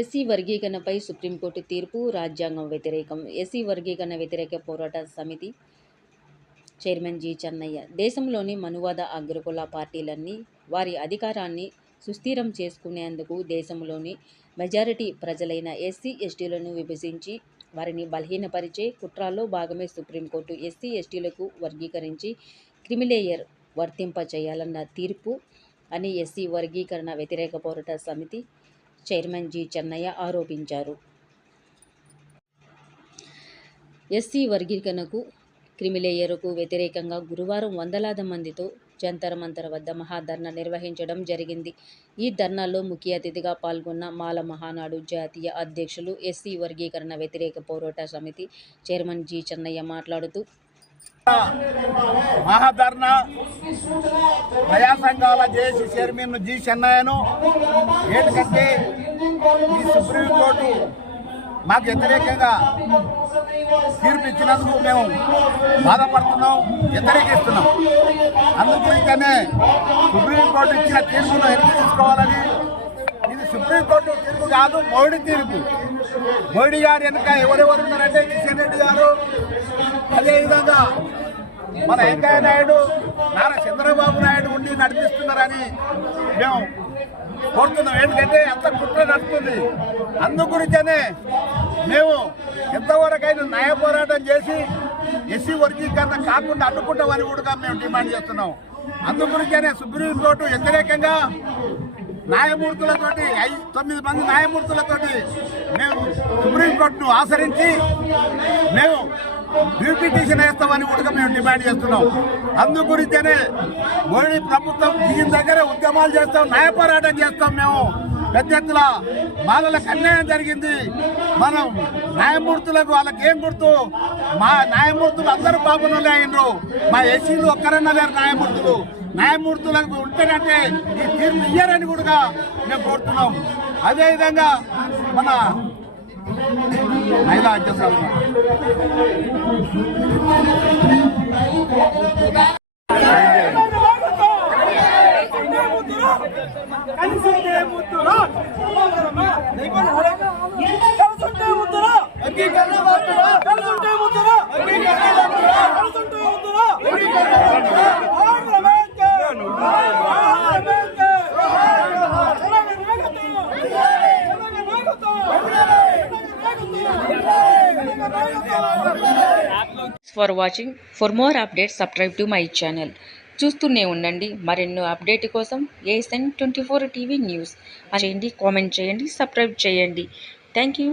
SC వర్గీకరణపై supreme court తీర్పు రాజ్యాంగం వ్యతిరేకం. ఎస్సీ వర్గీకరణ వ్యతిరేక పోరాట సమితి చైర్మన్ జి. చెన్నయ్య దేశంలోని మనువాద అగ్రకుల పార్టీలన్నీ వారి అధికారాన్ని సుస్థిరం చేసుకునేందుకు దేశంలోని మెజారిటీ ప్రజలైన ఎస్సీ ఎస్టీలను విభజించి వారిని బలహీనపరిచే కుట్రలో భాగమే సుప్రీంకోర్టు ఎస్సీ ఎస్టీలకు వర్గీకరించి క్రిమిలేయర్ వర్తింపచేయాలన్న తీర్పు అని ఎస్సీ వర్గీకరణ వ్యతిరేక పోరాట సమితి చైర్మన్ జి. చెన్నయ్య ఆరోపించారు. ఎస్సీ వర్గీకరణకు క్రిమిలేయర్కు వ్యతిరేకంగా గురువారం వందలాది మందితో జంతర్ మంతర్ వద్ద మహాధర్నా నిర్వహించడం జరిగింది. ఈ ధర్నాలో ముఖ్య అతిథిగా పాల్గొన్న మాల మహానాడు జాతీయ అధ్యక్షులు ఎస్సీ వర్గీకరణ వ్యతిరేక పోరాట సమితి చైర్మన్ జి. చెన్నయ్య మాట్లాడుతూ మహాధర్నా ప్రజా సంఘాల జేఏసీ చైర్మన్ జి. చెన్నయ్యను ఏంటంటే ఈ సుప్రీంకోర్టు మాకు వ్యతిరేకంగా తీర్పు ఇచ్చినందుకు మేము బాధపడుతున్నాం, వ్యతిరేకిస్తున్నాం. అందుకనే సుప్రీంకోర్టు ఇచ్చిన తీర్పును వెనక్కి తీసుకోవాలని. ఇది సుప్రీంకోర్టు తీర్పు కాదు, మోడీ తీర్పు. మోడీ గారు వెనుక ఎవరెవరు ఉన్నారంటే కిషన్ రెడ్డి గారు, అదేవిధంగా మన వెంకయ్య నాయుడు, నారా చంద్రబాబు నాయుడు ఉండి నడిపిస్తున్నారని మేము కోరుతున్నాం. ఏంటంటే అంత కుట్ర నడుస్తుంది. అందుగురించనే మేము ఎంతవరకైనా న్యాయ పోరాటం చేసి ఎస్సీ వర్గీకరణ కాకుండా అడ్డుకుంటామని కూడా మేము డిమాండ్ చేస్తున్నాం. అందుగురించనే సుప్రీంకోర్టు వ్యతిరేకంగా న్యాయమూర్తులతోటి 9 మంది న్యాయమూర్తులతోటి మేము సుప్రీంకోర్టును ఆశ్రయించి మేము రిపిటిషన్ వేస్తామని కూడా మేము డిమాండ్ చేస్తున్నాం. అందుగురించనే మోడీ ప్రభుత్వం దీని దగ్గర ఉద్యమాలు చేస్తాం, న్యాయ పోరాటం చేస్తాం. మేము పెద్ద ఎత్తున మాలలకు అన్యాయం జరిగింది. మనం న్యాయమూర్తులకు వాళ్ళకి ఏం గుర్తు? మా న్యాయమూర్తులు అందరూ బాబునలే అయినరు, మా ఎస్సీలు ఒక్కరన్నా లేరు న్యాయమూర్తులు. న్యాయమూర్తులకు ఉంటేనంటే ఈ తీర్పు ఇయ్యారని కూడా మేము కోరుతున్నాం. అదేవిధంగా మన మహిళా అధ్యక్షులు for watching. For more updates subscribe to my channel. చూస్తూనే ఉండండి. మరెన్నో అప్డేట్ కోసం ASN 24 టీవీ న్యూస్ చేయండి, కామెంట్ చేయండి, సబ్స్క్రైబ్ చేయండి. Thank you.